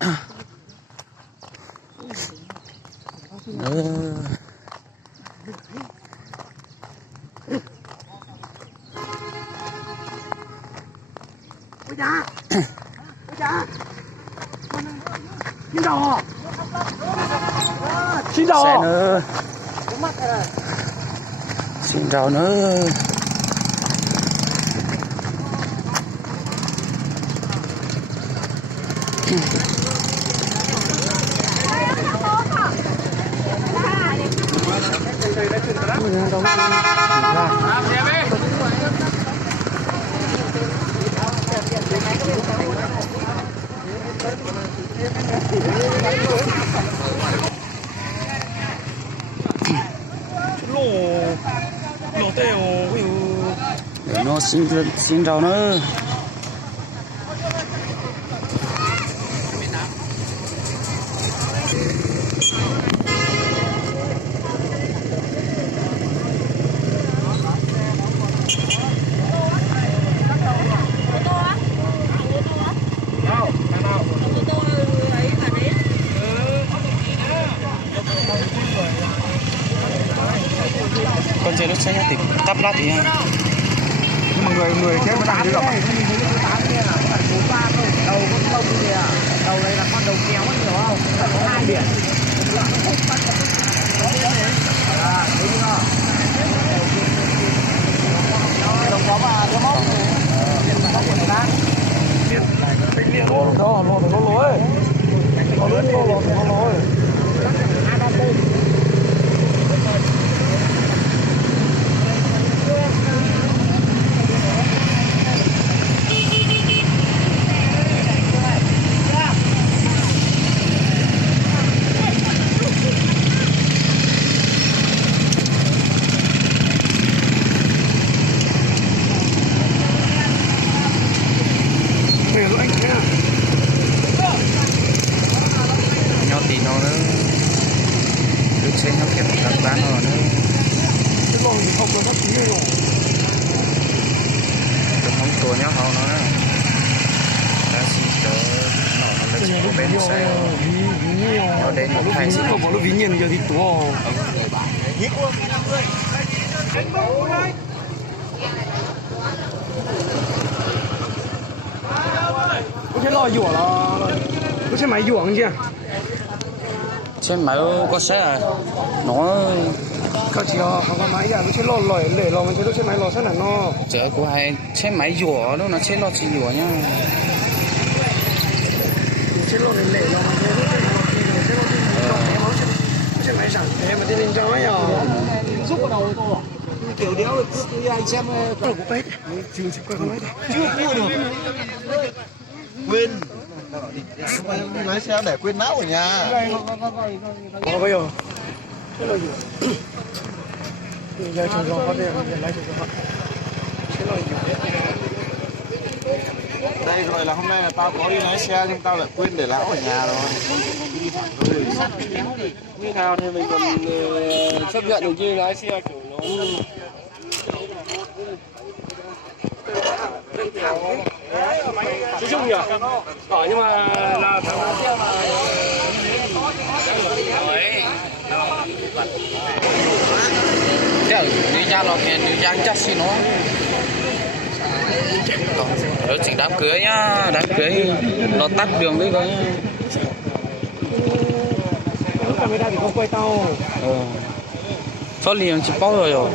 Ôi cha, ôi cha, xin chào, xin chào, xe nữa, xin chào nữa. lỗ tèo, Để nó xin chào nữa. Con xe nó sẽ nhát thì tắp lát thì nha. nhưng mà người chết nó đang đi gặp đầu con sông kìa, đầu này là con đầu kéo hiểu không? Có hai biển. Thấy chưa? Đồng có mà cái móc. Móc của nó liền đó, lô nó lối. Nó lối. Nhau tí nó nữa. Được xe nó kẹp các bán rồi nữa. Được không tuổi nhá họ nó. Đã xin cho nó là chỉ có bên xe. Nó đến một thay xin. Nó ví nhiên giờ thì to. Có thể lo dũa là có xe máy dũa chứ? Trên máy có xe à? Nó Có chỉ không có máy à? Có xe lo lỏi để lo mình thấy có xe máy lo sao là nó. chở của hai trên máy rùa nó trên lo chỉ rùa nhá. Xe lo để lo mình thấy có xe máy sẵn thế mà đi lên cho ấy à? Giúp vào đầu cô à? Kiểu đéo được cứ anh xem có của bếp. Chưa quay con máy đây. Chưa mua được. Quên lái xe để quên não ở nhà. Có bây giờ thế là gì giờ chúng nó có thể lái cho họ thế là gì Đây rồi là hôm nay là tao có đi lái xe nhưng tao lại quên để lão ở nhà rồi. Đi thẳng thôi. như nào thì mình còn chấp nhận được chứ lái xe kiểu nó nói chung nhỉ nhưng mà là thằng xe mà đi ra lo kèn đi ra chắc xin nó. Đó chỉ đám cưới nhá, đám cưới nó tắt đường với coi nhá. camera thì không quay tao. Phát liền chỉ bao rồi rồi.